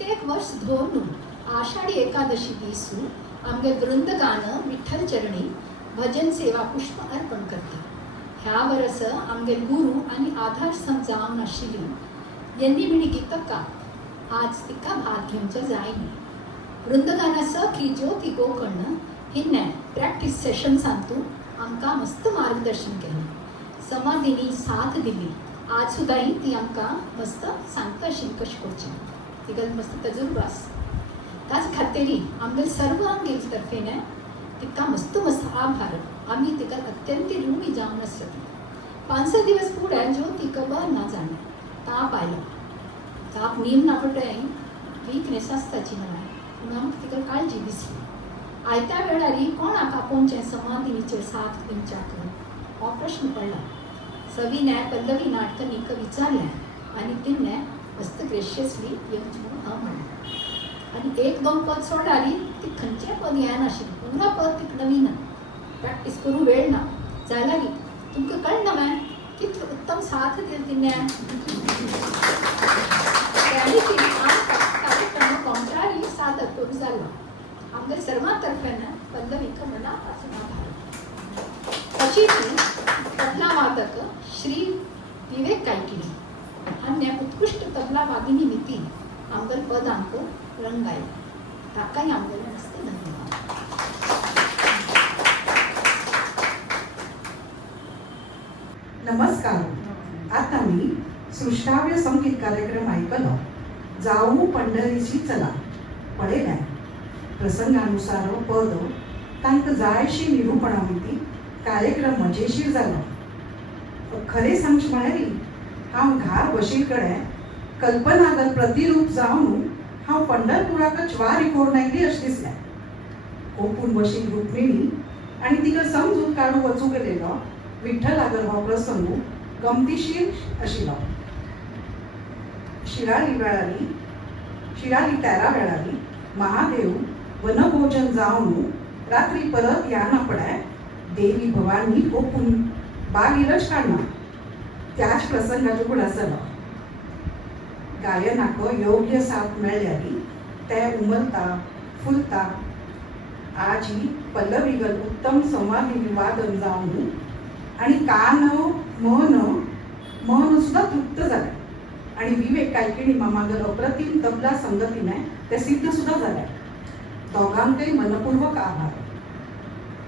कित्येक वर्ष धरून आषाढी एकादशी दिसू आमगे वृंदगान विठ्ठल चरणी भजन सेवा पुष्प अर्पण करता. ह्या वर्स आमगे गुरु आणि आधार जावन आशिल्ली यांनी मिणी गीतका आज तिका भाग घेवचो जायनी. वृंदगाना सखी ज्योती गोकर्ण हिन्ने प्रॅक्टिस सेशन सांतू आमकां मस्त मार्गदर्शन केलें. समाधीनी साथ दिली. आज सुद्दां ती आमकां मस्त सांगता आशिल्ली कशें करचें. तिका मस्त तजुर्बास. त्याच खातीर आमगे सर्व आमगेल तर्फेने तिका मस्त आभार. आमी तिका अत्यंत ऋणी जावन आसत. 5-6 दिवस फुडें ज्योती खबर ना जाणें ताप आयलो. ताप नीम ना पडलें वीकनेस आसताची ना पूण आमकां तिका काळजी दिसली. आयत्या वेळार कोणाक आपोवचें समाधीनीचेर साथ दिवच्याक हो प्रश्न पडला. सविने पल्लवी नाटकनीक विचारलें आनी तिणें मस्त ग्रेशियसली येवचें म्हणून म्हणलें. आनी 1-2 पद सोडली ती खंयचें पद येनाशिल्लें. पुरा पद तिका नवीन प्रॅक्टीस करूं वेळ ना जाल्यार तुमकां कळना मॅम कितलो उत्तम साथ दिलो तिणें. कार्यक्रम कोंकणी सादर करूं जालो. आमगे सर्वां तर्फेन पल्लवीक मना पासून आभार. तशीच तबला वादक श्री विवेक कायकिणी हांणे उत्कृष्ट तबला वागिनी निमित्ती आमगेल पदांक रंगायलें. ताकाय आमगेले मस्त धन्यवाद. नमस्कार. आता मी सृष्टाव्य संगीत कार्यक्रम ऐकलो. जाऊ पंढरीची चला पळयलें. प्रसंगानुसार पद तांकां जायशी निरूपणां वयती कार्यक्रम मजेशीर जालो. खरें सांगचें म्हळ्यार हांव घार बशीर कडेन कल्पनागत प्रतिरूप जावन हांव पंढरपुराकच वारी करून आयली अशें दिसलें. ओपून बशीन रुक्मिणी आनी तिका समजून काडून वचूंक गेलेलो विठ्ठलागर हो प्रसंग गमतीशीर आशिल्लो. शिराली 13 वेळारी महादेव वनभोजन जावन रात्री परत येना पडाय देवी भवानी ओपून बागीरच काडना. त्याच प्रसंगाचो खुलासो जालो. गायनाक योग्य साथ मेळ्ळ्यारी ते उमलता फुलता. आज ही पल्लवीगल उत्तम संवादी वादन जावन आणि कान मन सुद्धा तृप्त जालें. आणि विवेक कायकिणी मामागल अप्रतिम तबला संगतीने ते सिद्ध सुद्धा जालें. दोगांकय मनपूर्वक आभार.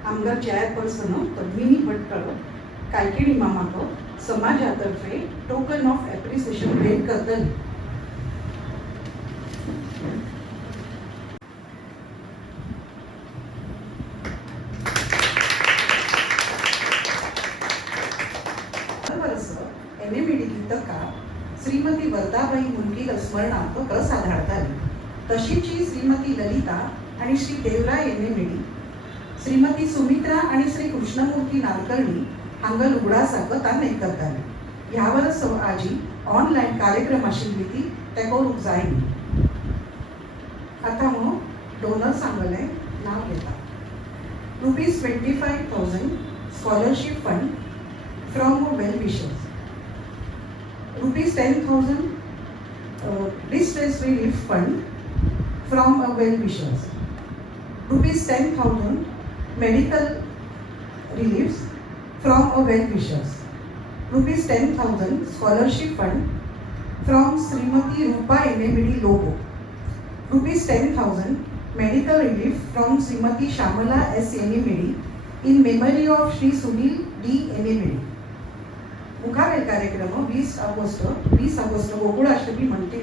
आमदार चेअरपर्सन पद्मिनी भटकळ कायकिणी मामाक समाजातर्फे टोकन ऑफ एप्रिसिएशन भेट करतली. NMED गीतकार श्रीमती वर्धाबाई मुनगीकर स्मरणार्थ प्रसाद हाडटाली. तशीची श्रीमती ललिता आणि श्री देवराय NMED, श्रीमती सुमित्रा आणि श्री कृष्णमूर्ती नालकर्णी हांगल उगडासाक तांणे करताली. ह्या वर्स आजी ऑनलायन कार्यक्रम आशिल्ली ती ते करूंक जायनी. आतां हांव डोनर सांगले नांव घेता. ₹25,000 scholarship fund from well wishers. ₹10,000 distress relief fund from a well wishers. ₹10,000 medical reliefs from a well wishers. ₹10,000 scholarship fund from Srimati Rupa NMED Logo. ₹10,000 medical relief from Srimati Shamala S NMED in memory of Shri Sunil D NMED. मुखावेल कार्यक्रम 20 August Gokulashtami म्हणते